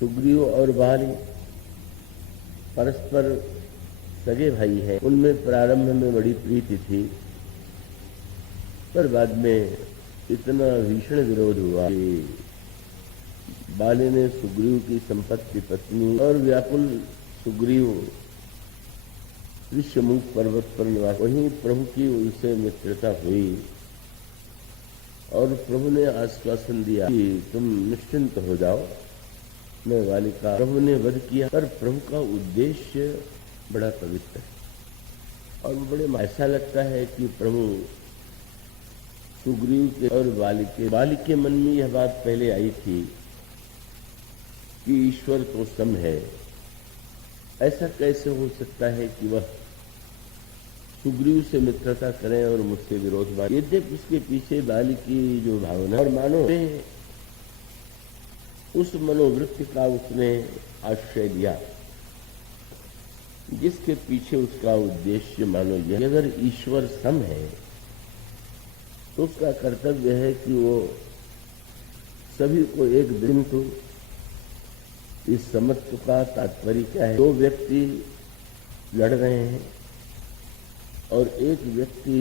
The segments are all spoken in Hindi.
सुग्रीव और बाली परस्पर सगे भाई हैं। उनमें प्रारंभ में बड़ी प्रीति थी, पर बाद में इतना भीषण विरोध हुआ कि बाली ने सुग्रीव की संपत्ति पत्नी और व्याकुल सुग्रीव ऋष्यमुख पर्वत पर निवास, वहीं प्रभु की उनसे मित्रता हुई और प्रभु ने आश्वासन दिया कि तुम निश्चिंत हो जाओ, मैं बाली का प्रभु ने वध किया। पर प्रभु का उद्देश्य बड़ा पवित्र है और बड़े ऐसा लगता है कि प्रभु सुग्रीव के और बाली के मन में यह बात पहले आई थी कि ईश्वर तो सम है, ऐसा कैसे हो सकता है कि वह सुग्रीव से मित्रता करें और मुझसे विरोध बात। यद्यपि उसके पीछे बाली की जो भावना और मानो उस मनोवृत्ति का उसने आश्रय लिया जिसके पीछे उसका उद्देश्य मानो यह, अगर ईश्वर सम है तो उसका कर्तव्य है कि वो सभी को एक दिन तो इस समत्व का तात्पर्य क्या है। दो व्यक्ति लड़ रहे हैं और एक व्यक्ति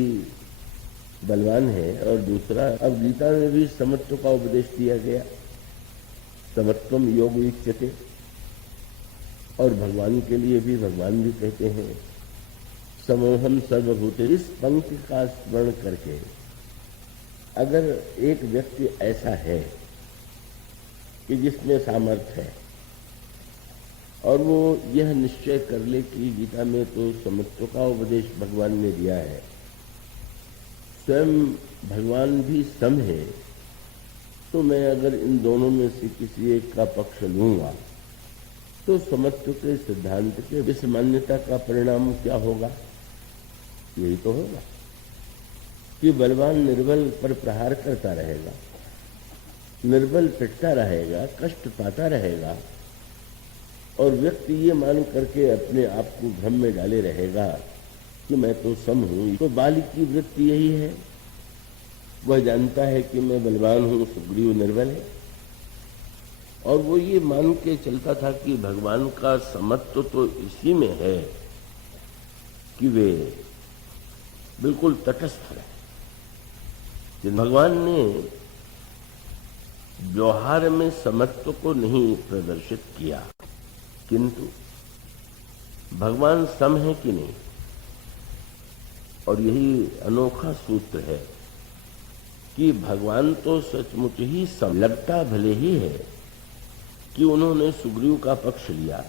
बलवान है और दूसरा, अब गीता में भी समत्व का उपदेश दिया गया, समत्वम योग उच्यते, और भगवान के लिए भी भगवान भी कहते हैं समोहम सर्वभूते। इस पंक्ति का स्मरण करके अगर एक व्यक्ति ऐसा है कि जिसमें सामर्थ्य है और वो यह निश्चय कर ले कि गीता में तो समत्व का उपदेश भगवान ने दिया है, स्वयं भगवान भी सम है, तो मैं अगर इन दोनों में से किसी एक का पक्ष लूंगा तो समत्व के सिद्धांत के इस मान्यता का परिणाम क्या होगा? यही तो होगा कि बलवान निर्बल पर प्रहार करता रहेगा, निर्बल पिटता रहेगा, कष्ट पाता रहेगा और व्यक्ति ये मान करके अपने आप को भ्रम में डाले रहेगा कि मैं तो सम हूं। तो बाली की वृत्ति यही है, वह जानता है कि मैं बलवान हूं, सुग्रीव निर्बल है, और वो ये मान के चलता था कि भगवान का समत्व तो इसी में है कि वे बिल्कुल तटस्थ रहे। भगवान ने व्यवहार में समत्व को नहीं प्रदर्शित किया, किंतु भगवान सम है कि नहीं, और यही अनोखा सूत्र है कि भगवान तो सचमुच ही सम। लगता भले ही है कि उन्होंने सुग्रीव का पक्ष लिया,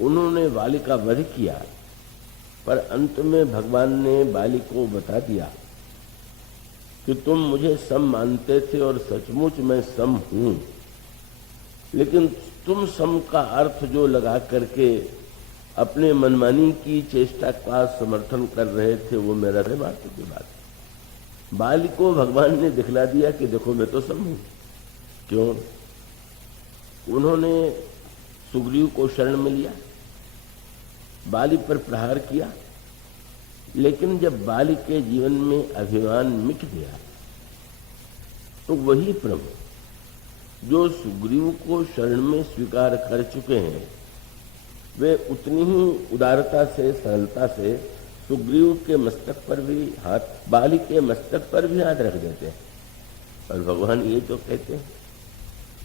उन्होंने बाली का वध किया, पर अंत में भगवान ने बाली को बता दिया कि तुम मुझे सम मानते थे और सचमुच मैं सम हूं, लेकिन तुम सम का अर्थ जो लगा करके अपने मनमानी की चेष्टा का समर्थन कर रहे थे वो मेरा मात्र की बात। बाली को भगवान ने दिखला दिया कि देखो मैं तो सम हूं। क्यों? उन्होंने सुग्रीव को शरण में लिया, बाली पर प्रहार किया, लेकिन जब बाली के जीवन में अभिमान मिट गया तो वही प्रभु जो सुग्रीव को शरण में स्वीकार कर चुके हैं वे उतनी ही उदारता से, सरलता से सुग्रीव के मस्तक पर भी हाथ, बाली के मस्तक पर भी हाथ रख देते हैं। और भगवान ये तो कहते हैं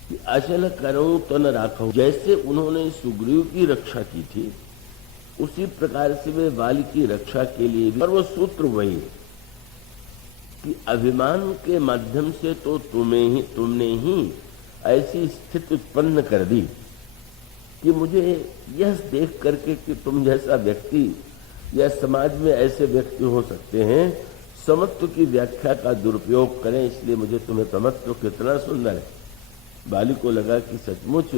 कि अचल करूं तो न राखूं। जैसे उन्होंने सुग्रीव की रक्षा की थी उसी प्रकार से वे बाली की रक्षा के लिए भी, और वो सूत्र वही है कि अभिमान के माध्यम से तो तुमने ही ऐसी स्थिति उत्पन्न कर दी कि मुझे यह देख करके कि तुम जैसा व्यक्ति या समाज में ऐसे व्यक्ति हो सकते हैं समत्व की व्याख्या का दुरुपयोग करें, इसलिए मुझे तुम्हें समत्व कितना सुंदर है। बाली को लगा कि सचमुच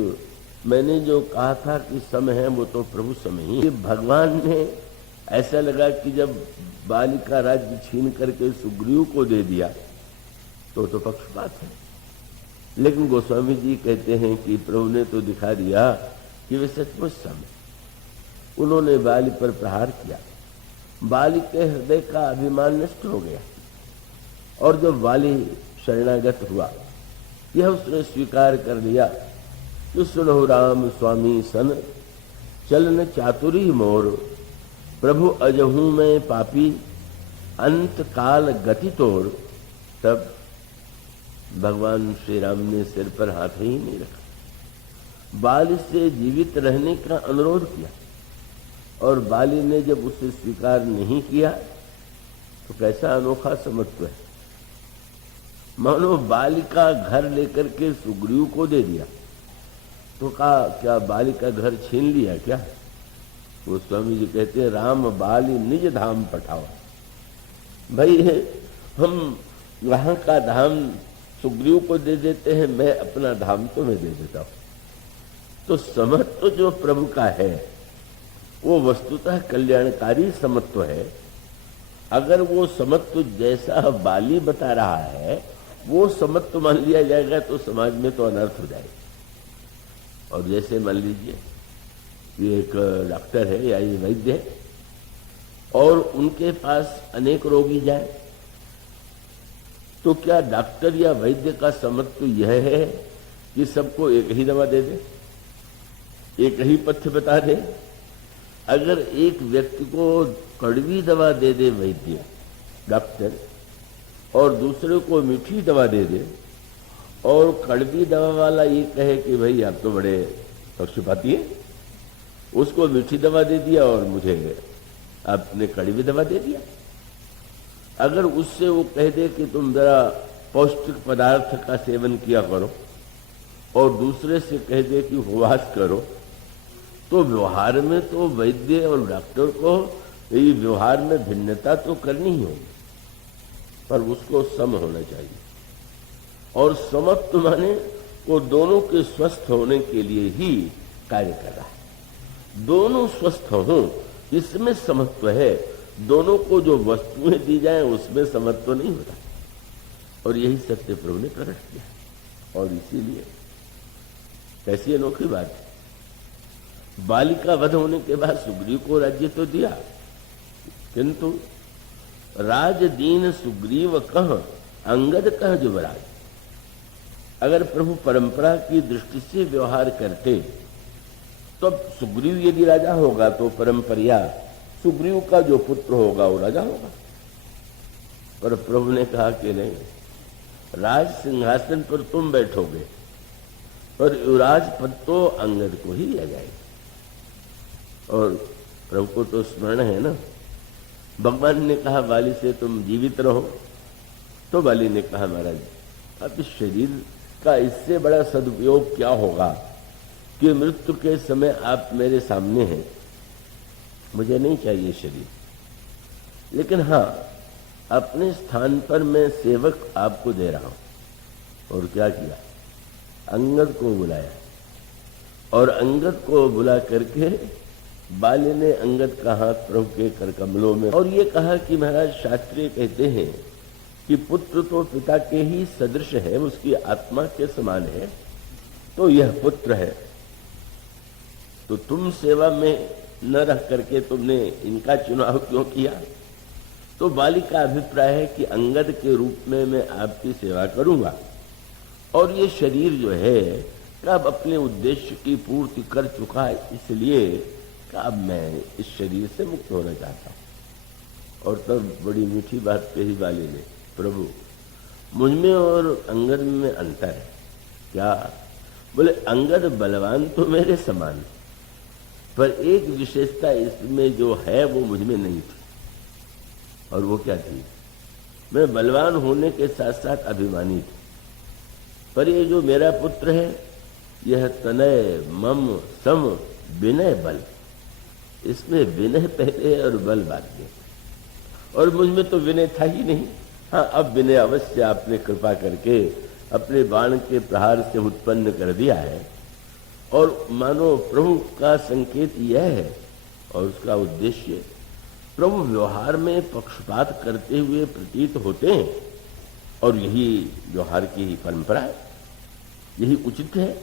मैंने जो कहा था कि सम है वो तो प्रभु सम ही। भगवान ने ऐसा लगा कि जब बाली का राज्य छीन करके सुग्रीव को दे दिया तो पक्षपात है, लेकिन गोस्वामी जी कहते हैं कि प्रभु ने तो दिखा दिया कि वे सचमुच सम है। उन्होंने बाली पर प्रहार किया, बाली के हृदय का अभिमान नष्ट हो गया और जब बाली शरणागत हुआ, यह उसने स्वीकार कर लिया कि सुनो राम स्वामी सन, चलन चातुरी मोर, प्रभु अजहू में पापी, अंत काल गति तोड़। तब भगवान श्री राम ने सिर पर हाथ ही नहीं रखा, बाली से जीवित रहने का अनुरोध किया, और बाली ने जब उसे स्वीकार नहीं किया तो कैसा अनोखा समत्व है। मानो बाली का घर लेकर के सुग्रीव को दे दिया, तो कहा क्या बाली का घर छीन लिया क्या? वो स्वामी जी कहते हैं राम बाली निज धाम पठाओ। भाई हम वहां का धाम सुग्रीव को दे देते हैं, मैं अपना धाम तुम्हें दे देता हूं। तो समत्व जो प्रभु का है वो वस्तुतः कल्याणकारी समत्व है। अगर वो समत्व जैसा बाली बता रहा है वो समत्व मान लिया जाएगा तो समाज में तो अनर्थ हो जाएगा। और जैसे मान लीजिए ये एक डॉक्टर है या ये वैद्य है और उनके पास अनेक रोगी जाए, तो क्या डॉक्टर या वैद्य का समत्व यह है कि सबको एक ही दवा दे दे, एक ही पथ्य बता दे? अगर एक व्यक्ति को कड़वी दवा दे दे वैद्य डॉक्टर और दूसरे को मीठी दवा दे दे, और कड़वी दवा वाला ये कहे कि भाई आप तो बड़े पक्षपाती है, उसको मीठी दवा दे दिया और मुझे आपने कड़वी दवा दे दिया। अगर उससे वो कह दे कि तुम जरा पौष्टिक पदार्थ का सेवन किया करो और दूसरे से कह दे कि उपवास करो, तो व्यवहार में तो वैद्य और डॉक्टर को ये व्यवहार में भिन्नता तो करनी ही होगी, पर उसको सम होना चाहिए। और समत्व माने वो दोनों के स्वस्थ होने के लिए ही कार्य कर रहा है। दोनों स्वस्थ हों इसमें समत्व है। दोनों को जो वस्तुएं दी जाए उसमें समत्व नहीं होता। और यही सत्य प्रभु ने प्रकट किया। और इसीलिए कैसी अनोखी बात है, बाली का वध होने के बाद सुग्रीव को राज्य तो दिया, किंतु राज दीन सुग्रीव कह अंगद कह जुबराज। अगर प्रभु परंपरा की दृष्टि से व्यवहार करते तो सुग्रीव यदि राजा होगा तो परंपरिया सुग्रीव का जो पुत्र होगा वो राजा होगा। पर प्रभु ने कहा कि नहीं, राज सिंहासन पर तुम बैठोगे और युवराज पद तो अंगद को ही दिया जाएगा। और प्रभु को तो स्मरण है ना, भगवान ने कहा बाली से तुम जीवित रहो, तो बाली ने कहा महाराज अब इस शरीर का इससे बड़ा सदुपयोग क्या होगा कि मृत्यु के समय आप मेरे सामने हैं, मुझे नहीं चाहिए शरीर। लेकिन हाँ, अपने स्थान पर मैं सेवक आपको दे रहा हूं। और क्या किया, अंगद को बुलाया और अंगद को बुला करके बाली ने अंगद का हाथ प्रभु के कर कमलों में और ये कहा कि महाराज शास्त्री कहते हैं कि पुत्र तो पिता के ही सदृश है, उसकी आत्मा के समान है, तो यह पुत्र है। तो तुम सेवा में न रह करके तुमने इनका चुनाव क्यों किया? तो बाली का अभिप्राय है कि अंगद के रूप में मैं आपकी सेवा करूंगा और ये शरीर जो है अब अपने उद्देश्य की पूर्ति कर चुका है, इसलिए अब मैं इस शरीर से मुक्त होना चाहता हूं। और तब बड़ी मीठी बात कही बाली ने, प्रभु मुझ में और अंगद में अंतर है। क्या? बोले अंगद बलवान तो मेरे समान, पर एक विशेषता इसमें जो है वो मुझ में नहीं थी। और वो क्या थी? मैं बलवान होने के साथ साथ अभिमानी थी, पर ये जो मेरा पुत्र है यह तनय मम सम विनय बल, इसमें विनय पहले और बल बाद में। और मुझ में तो विनय था ही नहीं। हाँ, अब विनय अवश्य आपने कृपा करके अपने बाण के प्रहार से उत्पन्न कर दिया है। और मानो प्रभु का संकेत यह है और उसका उद्देश्य, प्रभु व्यवहार में पक्षपात करते हुए प्रतीत होते हैं और यही व्यवहार की ही परंपरा है, यही उचित है।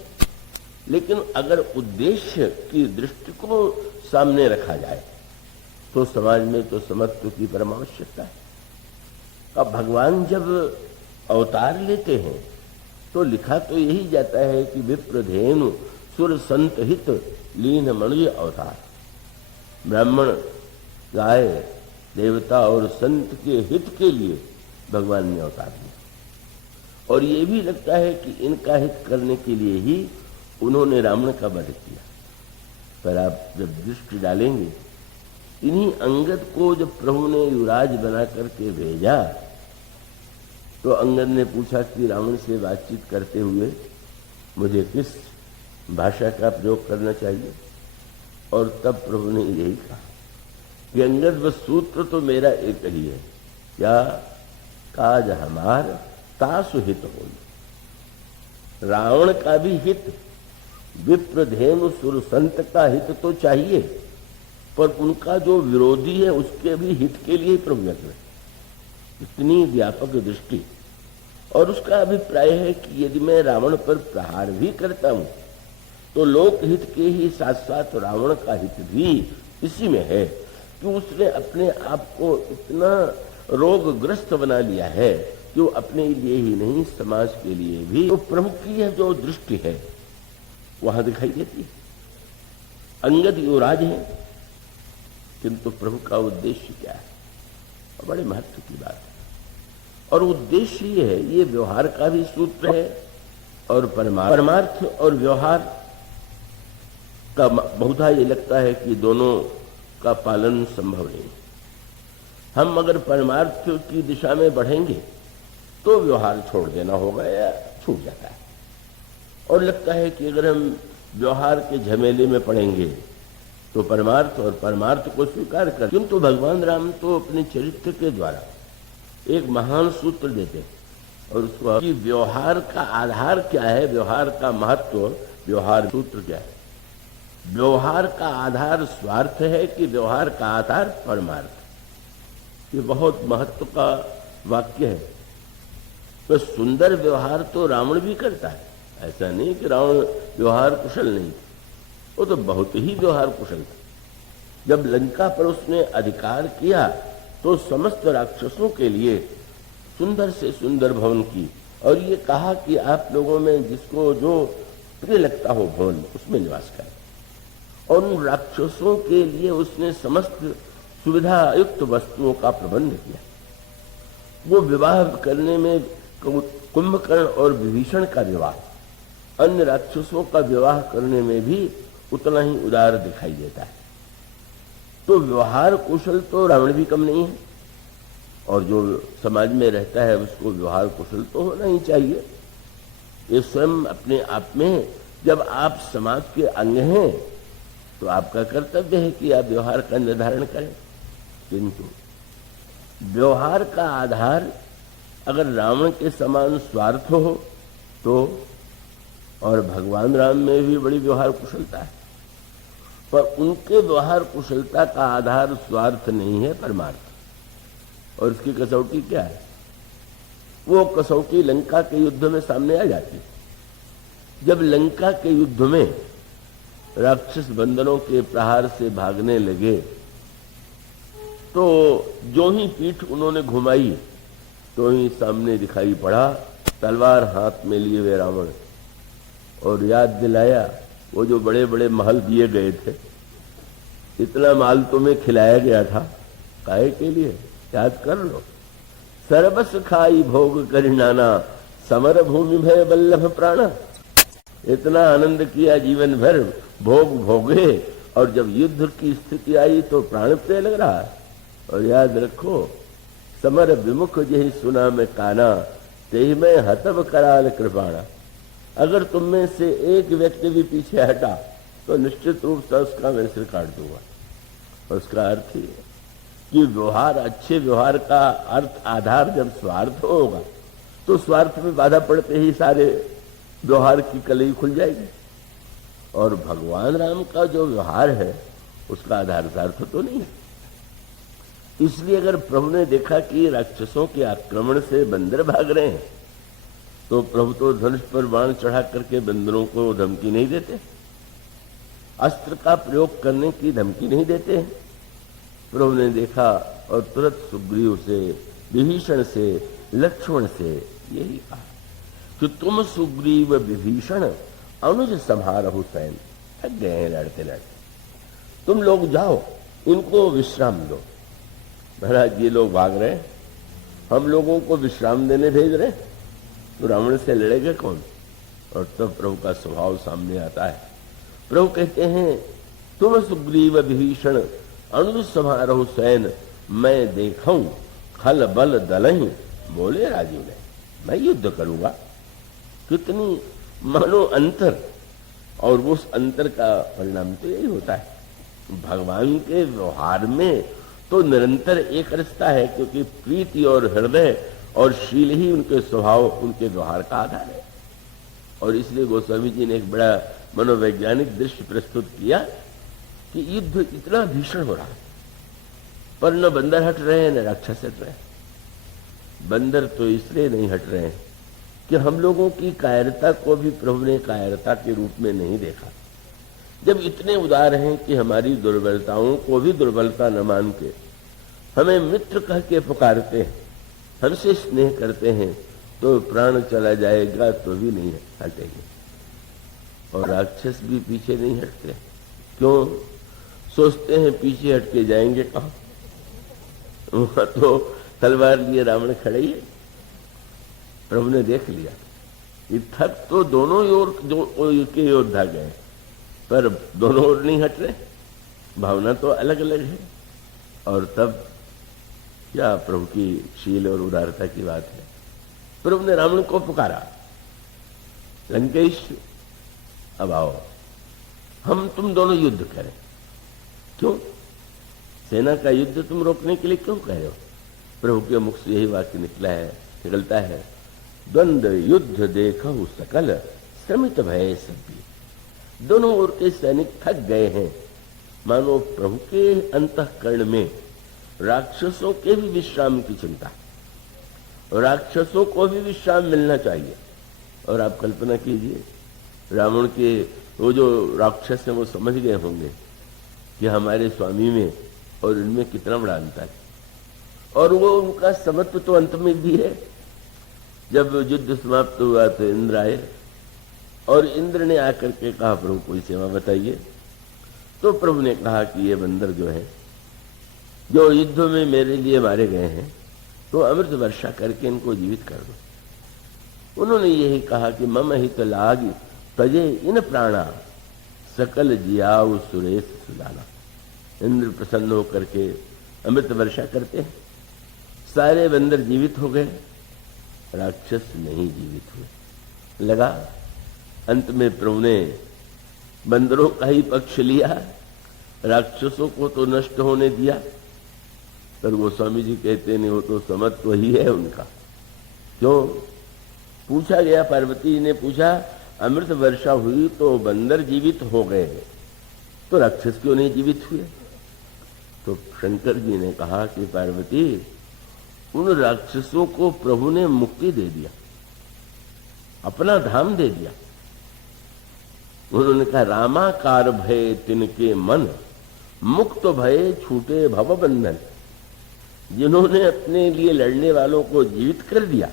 लेकिन अगर उद्देश्य की दृष्टि को सामने रखा जाए तो समाज में तो समत्व की परम आवश्यकता है। अब भगवान जब अवतार लेते हैं तो लिखा तो यही जाता है कि विप्रधेनु सुर संत हित लीन मनुज अवतार। ब्राह्मण, गाय, देवता और संत के हित के लिए भगवान ने अवतार लिया। और ये भी लगता है कि इनका हित करने के लिए ही उन्होंने रावण का वध किया। पर आप जब दृष्टि डालेंगे, इन्हीं अंगद को जब प्रभु ने युवराज बना करके भेजा, तो अंगद ने पूछा कि रावण से बातचीत करते हुए मुझे किस भाषा का प्रयोग करना चाहिए। और तब प्रभु ने यही कहा कि अंगद, वह सूत्र तो मेरा एक ही है, क्या काज हमार तासु हित हो। रावण का भी हित, विप्रधेनु सुर संत का हित तो चाहिए, पर उनका जो विरोधी है उसके भी हित के लिए प्रभु यत्न है। इतनी व्यापक दृष्टि। और उसका अभिप्राय है कि यदि मैं रावण पर प्रहार भी करता हूं, तो लोक हित के ही साथ साथ रावण का हित भी इसी में है कि उसने अपने आप को इतना रोगग्रस्त बना लिया है कि वो अपने लिए ही नहीं, समाज के लिए भी। तो प्रभु की यह जो दृष्टि है वहां दिखाई देती है। अंगद युवराज है, किंतु प्रभु का उद्देश्य क्या है, और बड़े महत्व की बात है। और उद्देश्य ये है, ये व्यवहार का भी सूत्र है और परमार्थ और व्यवहार का बहुधा ये लगता है कि दोनों का पालन संभव नहीं। हम अगर परमार्थ की दिशा में बढ़ेंगे तो व्यवहार छोड़ देना होगा या छूट जाता है। और लगता है कि अगर हम व्यवहार के झमेले में पड़ेंगे तो परमार्थ और परमार्थ को स्वीकार कर। किंतु भगवान राम तो अपने चरित्र के द्वारा एक महान सूत्र देते हैं, और उसको कि व्यवहार का आधार क्या है, व्यवहार का महत्व, व्यवहार सूत्र क्या है। व्यवहार का आधार स्वार्थ है कि व्यवहार का आधार परमार्थ। ये बहुत महत्व का वाक्य है। तो सुंदर व्यवहार तो रावण भी करता है, ऐसा नहीं कि रावण व्यवहार कुशल नहीं, वो तो बहुत ही व्यवहार कुशल था। जब लंका पर उसने अधिकार किया तो समस्त राक्षसों के लिए सुंदर से सुंदर भवन की, और ये कहा कि आप लोगों में जिसको जो प्रिय लगता हो भवन उसमें निवास करें। और उन राक्षसों के लिए उसने समस्त सुविधा युक्त वस्तुओं का प्रबंध किया। वो विवाह करने में कुंभकर्ण और विभीषण का विवाह, अन्य राक्षसों का विवाह करने में भी उतना ही उदार दिखाई देता है। तो व्यवहार कुशल तो रावण भी कम नहीं है, और जो समाज में रहता है उसको व्यवहार कुशल तो होना ही चाहिए। ये स्वयं अपने आप में, जब आप समाज के अंग हैं तो आपका कर्तव्य है कि आप व्यवहार का निर्धारण करें। किंतु व्यवहार का आधार अगर रावण के समान स्वार्थ हो तो, और भगवान राम में भी बड़ी व्यवहार कुशलता है, पर उनके व्यवहार कुशलता का आधार स्वार्थ नहीं है, परमार्थ। और इसकी कसौटी क्या है? वो कसौटी लंका के युद्ध में सामने आ जाती है। जब लंका के युद्ध में राक्षस बंदरों के प्रहार से भागने लगे, तो जो ही पीठ उन्होंने घुमाई तो ही सामने दिखाई पड़ा तलवार हाथ में लिए हुए रावण, और याद दिलाया वो जो बड़े बड़े महल दिए गए थे, इतना माल तुम्हें खिलाया गया था, काहे के लिए? याद कर लो। सर्वस खाई भोग करिनाना, समर भूमि भय बल्लभ प्राणा। इतना आनंद किया जीवन भर, भोग भोगे, और जब युद्ध की स्थिति आई तो प्राण पे लग रहा है। और याद रखो, समर विमुख यही सुना मैं काना, तेहि में हतब कराल कृपाणा। अगर तुम में से एक व्यक्ति भी पीछे हटा तो निश्चित रूप से उसका मैं सिर काट दूंगा। और उसका अर्थ ही है कि व्यवहार, अच्छे व्यवहार का अर्थ आधार जब स्वार्थ होगा तो स्वार्थ में बाधा पड़ते ही सारे व्यवहार की कलई खुल जाएगी। और भगवान राम का जो व्यवहार है उसका आधार स्वार्थ तो नहीं है। इसलिए अगर प्रभु ने देखा कि राक्षसों के आक्रमण से बंदर भाग रहे हैं, तो प्रभु तो धनुष पर बाण चढ़ा करके बंदरों को धमकी नहीं देते, अस्त्र का प्रयोग करने की धमकी नहीं देते हैं। प्रभु ने देखा और तुरंत सुग्रीव से, विभीषण से, लक्ष्मण से यही कहा कि तुम सुग्रीव विभीषण अनुज संहारहु सैन, थक गए हैं लड़ते लड़ते, तुम लोग जाओ, इनको विश्राम दो। महाराज ये लोग भाग रहे, हम लोगों को विश्राम देने भेज रहे, तो रावण से लड़ेगा कौन? और तब प्रभु का स्वभाव सामने आता है। प्रभु कहते हैं, तुम सुग्रीव विभीषण अनुज समारोह सैन, मैं देखूं खल बल दलहीं। बोले राजीव ने, मैं युद्ध करूंगा। कितनी मानो अंतर, और उस अंतर का परिणाम तो यही होता है। भगवान के व्यवहार में तो निरंतर एक रिश्ता है, क्योंकि प्रीति और हृदय और शील ही उनके स्वभाव, उनके व्यवहार का आधार है। और इसलिए गोस्वामी जी ने एक बड़ा मनोवैज्ञानिक दृश्य प्रस्तुत किया कि युद्ध इतना भीषण हो रहा है, पर न बंदर हट रहे हैं न राक्षस हट रहे हैं। बंदर तो इसलिए नहीं हट रहे हैं कि हम लोगों की कायरता को भी प्रभु ने कायरता के रूप में नहीं देखा। जब इतने उदार हैं कि हमारी दुर्बलताओं को भी दुर्बलता न मान के हमें मित्र कह के पुकारते हैं, हमसे स्नेह करते हैं, तो प्राण चला जाएगा तो भी नहीं हटेंगे। और राक्षस भी पीछे नहीं हटते। क्यों? सोचते हैं पीछे हटके जाएंगे कहाँ? वहां तो तलवार लिए रावण खड़े ही है। प्रभु ने देख लिया, ये थक तो दोनों ओर के योद्धा गए, पर दोनों ओर नहीं हट रहे, भावना तो अलग अलग है। और तब क्या प्रभु की शील और उदारता की बात है। प्रभु ने रावण को पुकारा, लंकेश अब आओ, हम तुम दोनों युद्ध करें। क्यों? सेना का युद्ध तुम रोकने के लिए क्यों कह रहे हो? प्रभु के मुख से यही वाक्य निकलता है, द्वंद्व युद्ध देखो सकल, श्रमित भय सभी। दोनों ओर के सैनिक थक गए हैं। मानो प्रभु के अंतःकरण में राक्षसों के भी विश्राम की चिंता, राक्षसों को भी विश्राम मिलना चाहिए। और आप कल्पना कीजिए, रावण के वो जो राक्षस हैं वो समझ गए होंगे कि हमारे स्वामी में और इनमें कितना बड़ा अंतर है। और वो उनका समत्व तो अंत में भी है। जब युद्ध समाप्त हुआ तो इंद्र आए, और इंद्र ने आकर के कहा, प्रभु कोई सेवा बताइए। तो प्रभु ने कहा कि ये बंदर जो है, जो युद्ध में मेरे लिए मारे गए हैं, तो अमृत वर्षा करके इनको जीवित कर दो। उन्होंने यही कहा कि मम हित लाग तजे इन प्राणा, सकल जियाऊ सुरेश सुलाना। इंद्र प्रसन्न होकर के अमृत वर्षा करते हैं, सारे बंदर जीवित हो गए, राक्षस नहीं जीवित हुए। लगा अंत में प्रभु ने बंदरों का ही पक्ष लिया, राक्षसों को तो नष्ट होने दिया। पर गोस्वामी जी कहते नहीं, वो तो समत्व ही है उनका। क्यों? पूछा गया, पार्वती ने पूछा, अमृत वर्षा हुई तो बंदर जीवित हो गए, तो राक्षस क्यों नहीं जीवित हुए? तो शंकर जी ने कहा कि पार्वती, उन राक्षसों को प्रभु ने मुक्ति दे दिया, अपना धाम दे दिया। उन्होंने कहा, रामाकार भय तिनके मन, मुक्त भय छूटे भव बंधन। जिन्होंने अपने लिए लड़ने वालों को जीवित कर दिया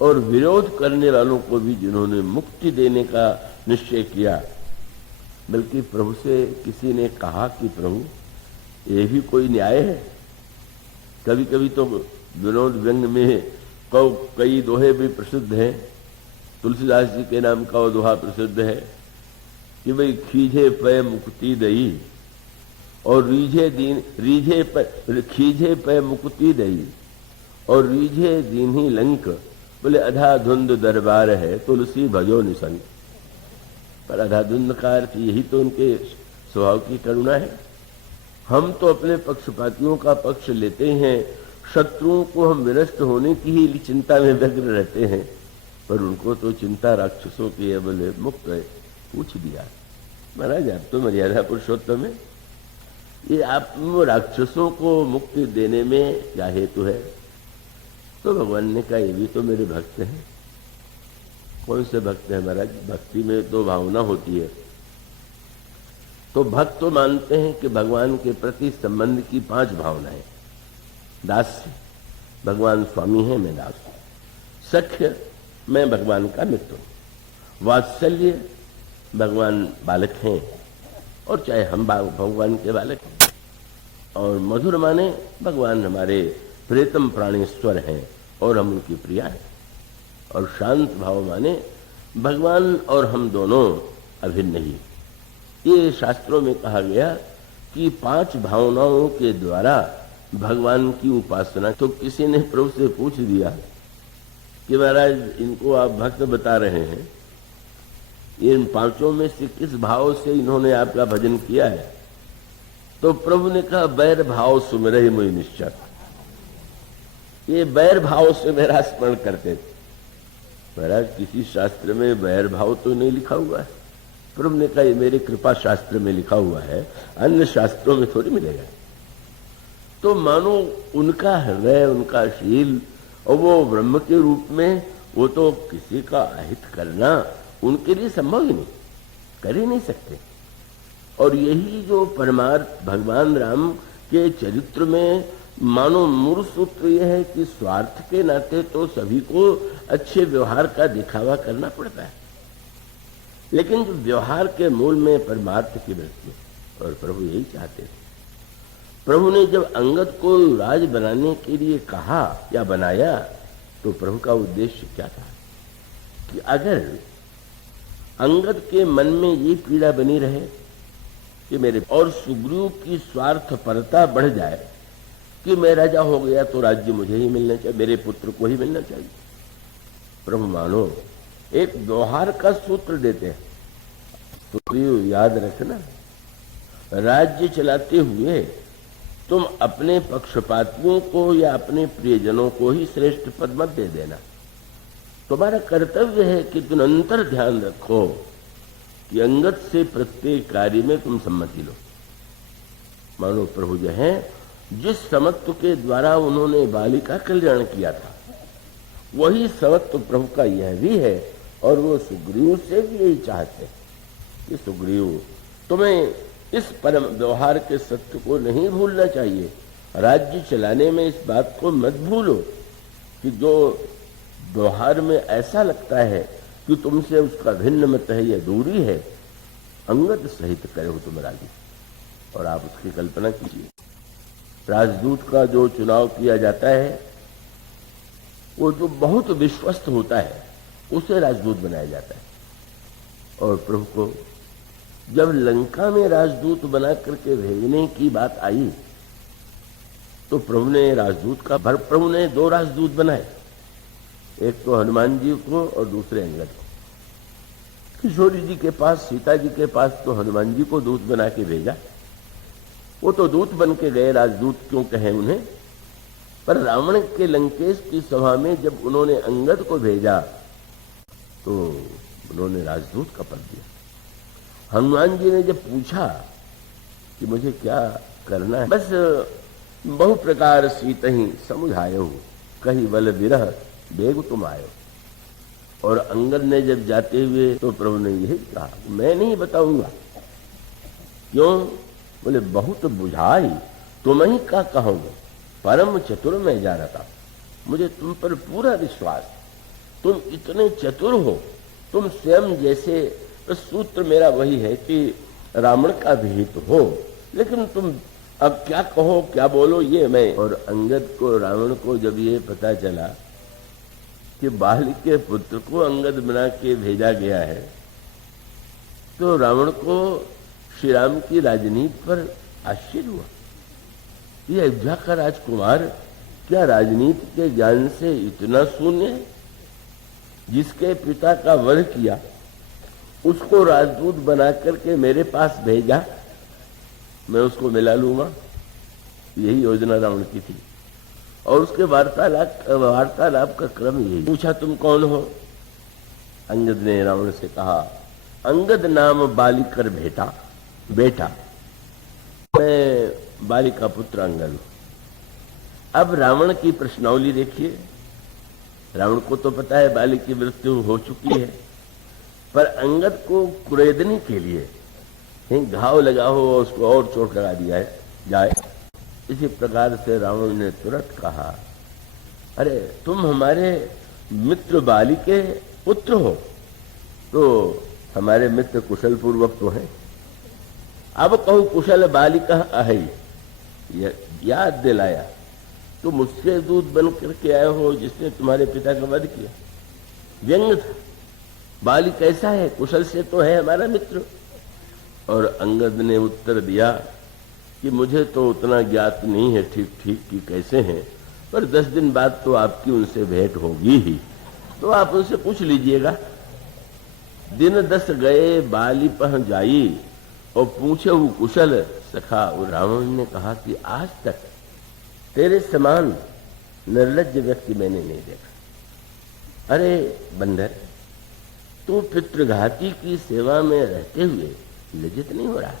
और विरोध करने वालों को भी जिन्होंने मुक्ति देने का निश्चय किया। बल्कि प्रभु से किसी ने कहा कि प्रभु, ये भी कोई न्याय है? कभी कभी तो विनोद व्यंग में कई दोहे भी प्रसिद्ध हैं। तुलसीदास जी के नाम का वो दोहा प्रसिद्ध है कि भाई, खीझे पे मुक्ति दई और खीझे पे मुक्ति दई और रीझे दीन्ही लंक। बोले अधाधुंध दरबार है, तुलसी भजो निसंग। पर अधाधुंध का अर्थ यही तो उनके स्वभाव की करुणा है। हम तो अपने पक्षपातियों का पक्ष लेते हैं, शत्रुओं को हम विनष्ट होने की ही चिंता में व्यग्र रहते हैं, पर उनको तो चिंता राक्षसों की है। बोले मुक्त है, पूछ दिया, महाराज आप तो मर्यादा पुरुषोत्तम है, ये आप राक्षसों को मुक्ति देने में क्या हेतु है? तो भगवान ने कहा, ये भी तो मेरे भक्त हैं। कौन से भक्त हैं महाराज? भक्ति में तो भावना होती है। तो भक्त तो मानते हैं कि भगवान के प्रति संबंध की 5 भावनाएं। दास्य, भगवान स्वामी है, मैं दास हूं। सख्य, मैं भगवान का मित्र हूं। वात्सल्य, भगवान बालक हैं और चाहे हम भगवान के बालक हैं। और मधुर माने भगवान हमारे प्रियतम प्राणेश्वर हैं और हम उनकी प्रिया हैं। और शांत भाव माने भगवान और हम दोनों अभिन्न ही। ये शास्त्रों में कहा गया कि 5 भावनाओं के द्वारा भगवान की उपासना। तो किसी ने प्रभु से पूछ दिया कि महाराज इनको आप भक्त बता रहे हैं, इन 5 में से किस भाव से इन्होंने आपका भजन किया है? तो प्रभु ने कहा बैर भाव सुमिरहि मुहि निश्चर। ये बैर भाव से मेरा स्मरण करते थे। महाराज किसी शास्त्र में बैर भाव तो नहीं लिखा हुआ है। प्रभु ने कहा ये मेरे कृपा शास्त्र में लिखा हुआ है, अन्य शास्त्रों में थोड़ी मिलेगा। तो मानो उनका हृदय, उनका शील और वो ब्रह्म के रूप में, वो तो किसी का अहित करना उनके लिए संभव ही नहीं, कर ही नहीं सकते। और यही जो परमार्थ भगवान राम के चरित्र में मानो मूल सूत्र यह है कि स्वार्थ के नाते तो सभी को अच्छे व्यवहार का दिखावा करना पड़ता है, लेकिन जो व्यवहार के मूल में परमार्थ की वृत्ति, और प्रभु यही चाहते थे। प्रभु ने जब अंगद को राज बनाने के लिए कहा या बनाया, तो प्रभु का उद्देश्य क्या था कि अगर अंगद के मन में ये पीड़ा बनी रहे कि मेरे और सुग्रीव की स्वार्थपरता बढ़ जाए कि मैं राजा हो गया तो राज्य मुझे ही मिलना चाहिए, मेरे पुत्र को ही मिलना चाहिए। प्रभु मानो एक व्यवहार का सूत्र देते हैं, सुग्रीव याद रखना, राज्य चलाते हुए तुम अपने पक्षपातियों को या अपने प्रियजनों को ही श्रेष्ठ पद मत दे देना। तुम्हारा कर्तव्य है कि तुम अंतर ध्यान रखो कि अंगद से प्रत्येक कार्य में तुम सम्मति लो। मानो प्रभु जो है, जिस समत्व के द्वारा उन्होंने बाली का कल्याण किया था, वही समत्व प्रभु का यह भी है। और वो सुग्रीव से भी यही चाहते हैं कि सुग्रीव तुम्हें इस परम व्यवहार के सत्य को नहीं भूलना चाहिए। राज्य चलाने में इस बात को मत भूलो कि जो व्यवहार में ऐसा लगता है कि तुमसे उसका भिन्न मत है या दूरी है, अंगद सहित करे हो तुम राज्य। और आप उसकी कल्पना कीजिए, राजदूत का जो चुनाव किया जाता है, वो जो बहुत विश्वस्त होता है उसे राजदूत बनाया जाता है। और प्रभु को जब लंका में राजदूत बना करके भेजने की बात आई, तो प्रभु ने राजदूत का प्रभु ने 2 राजदूत बनाए, एक तो हनुमान जी को और दूसरे अंगद को। किशोरी जी के पास, सीता जी के पास तो हनुमान जी को दूत बना के भेजा, वो तो दूत बन के गए, राजदूत क्यों कहें उन्हें। पर रावण के लंकेश की सभा में जब उन्होंने अंगद को भेजा तो उन्होंने राजदूत का पद दिया। हनुमान जी ने जब पूछा कि मुझे क्या करना है, बस बहु प्रकार सीतहि समुझायो, कही बल विरह बेग तुम आयो। और अंगद ने जब जाते हुए तो प्रभु ने यही कहा, मैं नहीं बताऊंगा। क्यों? बोले बहुत बुझाई तुम ही का कहोगे, परम चतुर मैं जा रहा, मुझे तुम पर पूरा विश्वास, तुम इतने चतुर हो, तुम स्वयं जैसे। सूत्र मेरा वही है कि रावण का विहित हो, लेकिन तुम अब क्या कहो क्या बोलो ये मैं। और अंगद को, रावण को जब ये पता चला कि बाली के पुत्र को अंगद बना के भेजा गया है, तो रावण को श्री राम की राजनीति पर आश्चर्य हुआ। ये अयोध्या का राजकुमार क्या राजनीति के ज्ञान से इतना शून्य है? जिसके पिता का वध किया उसको राजदूत बना करके मेरे पास भेजा, मैं उसको मिला लूंगा। यही योजना रावण की थी। और उसके वार्तालाप का क्रम यही। पूछा तुम कौन हो? अंगद ने रावण से कहा, अंगद नाम बाली कर बेटा, मैं बाली का पुत्र अंगद हूं। अब रावण की प्रश्नावली देखिए। रावण को तो पता है बाली की मृत्यु हो चुकी है, पर अंगद को कुरेदने के लिए घाव लगा हो और उसको और चोट लगा दिया जाए। इसी प्रकार से रावण ने तुरंत कहा, अरे तुम हमारे मित्र बाली के पुत्र हो, तो हमारे मित्र कुशल पूर्वक तो हैं। अब कहूं कुशल बालिका अहै, याद दिलाया, तुम मुझसे दूत बन करके आए हो जिसने तुम्हारे पिता का वध किया। व्यंग था, बाली कैसा है, कुशल से तो है हमारा मित्र। और अंगद ने उत्तर दिया कि मुझे तो उतना ज्ञात नहीं है ठीक ठीक कि कैसे हैं, पर 10 दिन बाद तो आपकी उनसे भेंट होगी ही, तो आप उनसे पूछ लीजिएगा। दिन 10 गए, बाली पह जाई और पूछे वो कुशल सखा। और रावण ने कहा कि आज तक तेरे समान निर्लज्ज व्यक्ति मैंने नहीं देखा। अरे बंदर, तू पितृघाती की सेवा में रहते हुए लज्जित नहीं हो रहा?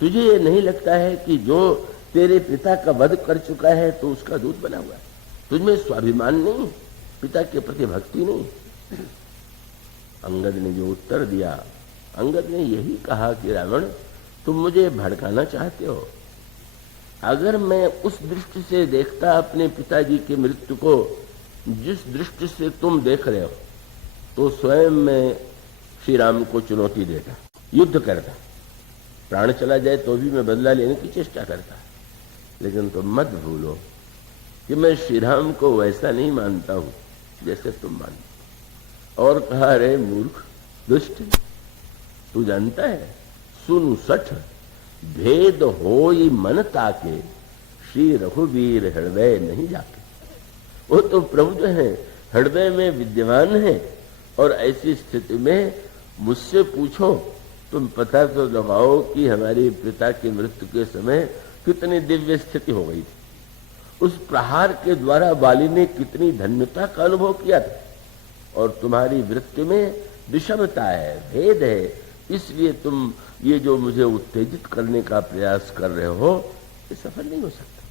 तुझे ये नहीं लगता है कि जो तेरे पिता का वध कर चुका है तो उसका दूत बना हुआ है? तुझमें स्वाभिमान नहीं, पिता के प्रति भक्ति नहीं? अंगद ने जो उत्तर दिया, अंगद ने यही कहा कि रावण, तुम मुझे भड़काना चाहते हो। अगर मैं उस दृष्टि से देखता अपने पिताजी के मृत्यु को जिस दृष्टि से तुम देख रहे हो, तो स्वयं मैं श्री राम को चुनौती देता, युद्ध करता, प्राण चला जाए तो भी मैं बदला लेने की चेष्टा करता। लेकिन तुम मत भूलो कि मैं श्री राम को वैसा नहीं मानता हूं जैसे तुम मानते। और कहा, रे मूर्ख दुष्ट, तू जानता है, सुन सठ भेद होई मन ताके, श्री रघुवीर हृदय नहीं जाके। वो तो प्रभु जो है हृदय में विद्यमान है, और ऐसी स्थिति में मुझसे पूछो, तुम पता तो लगाओ कि हमारे पिता की मृत्यु के समय कितनी दिव्य स्थिति हो गई थी। उस प्रहार के द्वारा बाली ने कितनी धन्यता का अनुभव किया था, और तुम्हारी वृत्ति में विषमता है, भेद है, इसलिए तुम ये जो मुझे उत्तेजित करने का प्रयास कर रहे हो, ये सफल नहीं हो सकता।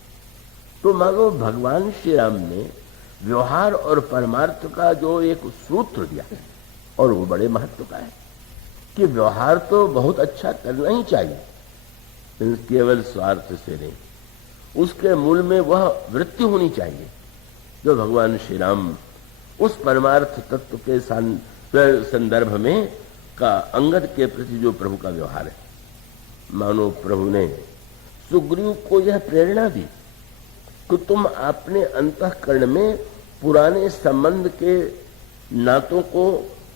तो मानो भगवान श्री राम ने व्यवहार और परमार्थ का जो एक सूत्र दिया, और वो बड़े महत्व का है कि व्यवहार तो बहुत अच्छा करना ही चाहिए, केवल स्वार्थ से नहीं। उसके मूल में वह वृत्ति होनी चाहिए जो भगवान श्री राम उस परमार्थ तत्व के संदर्भ में का अंगद के प्रति जो प्रभु का व्यवहार है। मानो प्रभु ने सुग्रीव को यह प्रेरणा दी कि तुम अपने अंतःकरण में पुराने संबंध के नातों को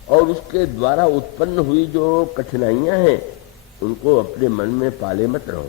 और उसके द्वारा उत्पन्न हुई जो कठिनाइयां हैं, उनको अपने मन में पाले मत रहो।